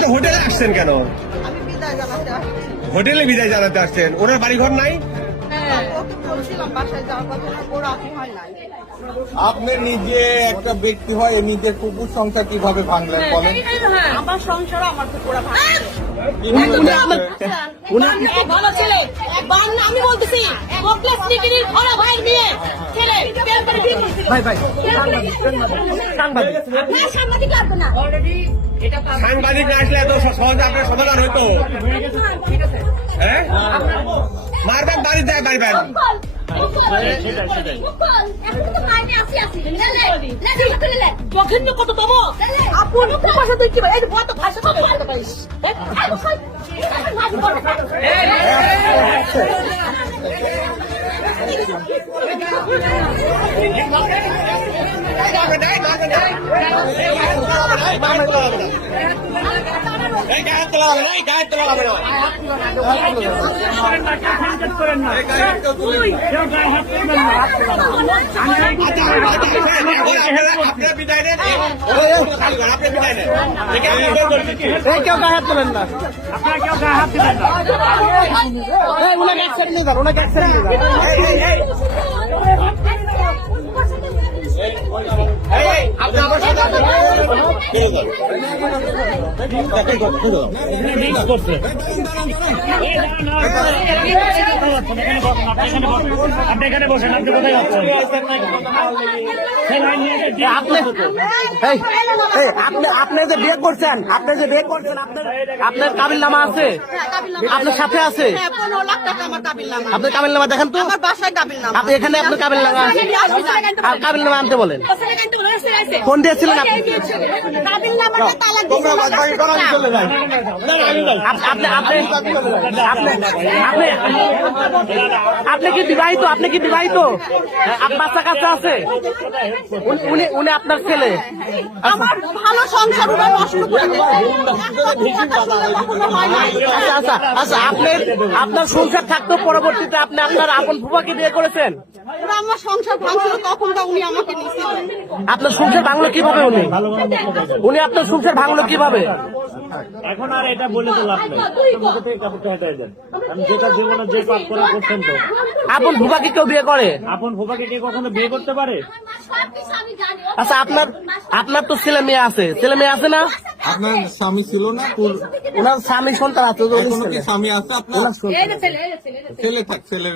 আপনি হোটেলে আসছেন কেন? আমি বিদায় জানাতে আসছি। হোটেলে বিদায় জানাতে আসছেন, ওনার বাড়িঘর নাই? ওকে বলছিলাম বাসায় যাওয়ার কথা, ওর রাজি হয় নাই। আপনি নিজে একটা ব্যক্তি হয় নিজের কুকুর সংসার কিভাবে ভাঙলেন বলেন? আমার সংসার আমার তো পুরো ভাঙা। ভালো ছেলে আমি বলতেছি ভাইয়ের মেয়ে ছেলে সাংবাদিক লাগবে না। সাংবাদিক না আসলে এত সহজে আপনার সমাধান হইতো? হ্যাঁ, মারবেন বাড়ি দেয় মারবেন। কত পাবো আপন ভাষা তুই কি এই ভাষা কত বলতে পারিস? কেউ গায়ে হাত তোলেন না, আপনারা কেউ গায়ে হাত দিবেন না। ওনাকে এক সাইড নিয়ে যান, ওনাকে এক সাইড নিয়ে যান। আপনি এখানে বসেন, আপনি কোথায় যাচ্ছেন? আপনি যে বিয়ে করছেন, আপনার কাবিল নামা আছে, আপনার সাথে আছে? 15 লাখ টাকা আমার কাবিল নামা। আপনার কাবিল নামা দেখান তো। আমার বাসায় কাবিল নামা। আপনি এখানে আপনার কাবিল নামা আছে, আর কাবিল নামা আনতে বলেন। ফোন দিয়েছিলেন আপনি? কাবিল নামাটা তালাক দিয়েছে। আপনি কি বিবাহিত? আপনি কি বিবাহিত? বাচ্চা কাচ্চা আছে? উনি আপনার ছেলে? আমার ভালো সংসার ওরা নষ্ট করে আচ্ছা আচ্ছা আচ্ছা, আপনার সংসার থাকতো, পরবর্তীতে আপনি আপনার আপন ফুফাকে বিয়ে করেছেন? ওরা আমার সংসার ভাঙছিল, তখন উনি আমাকে নিয়েছিলেন। আপনার সংসার ভাঙলো কিভাবে? উনি আপনার সংসার ভাঙলো কিভাবে? এখন আর এটা বলে তো লাভ নেই, মুখে থেকে কাপড়টা হটাই দেন। আমি যেটা জীবনে যে পাপ করে করছেন তো। আপন ফুফাকে কেউ বিয়ে করে? আপন ফুফাকে কে কখনো বিয়ে করতে পারে? আচ্ছা, আপনার তো ছেলে মেয়ে আছে, ছেলে মেয়ে আছে না? আপনার স্বামী ছিল না? ওনার স্বামী সন্তান আছে? এখনো কি স্বামী আছে আপনার? ছেলে থাক, ছেলের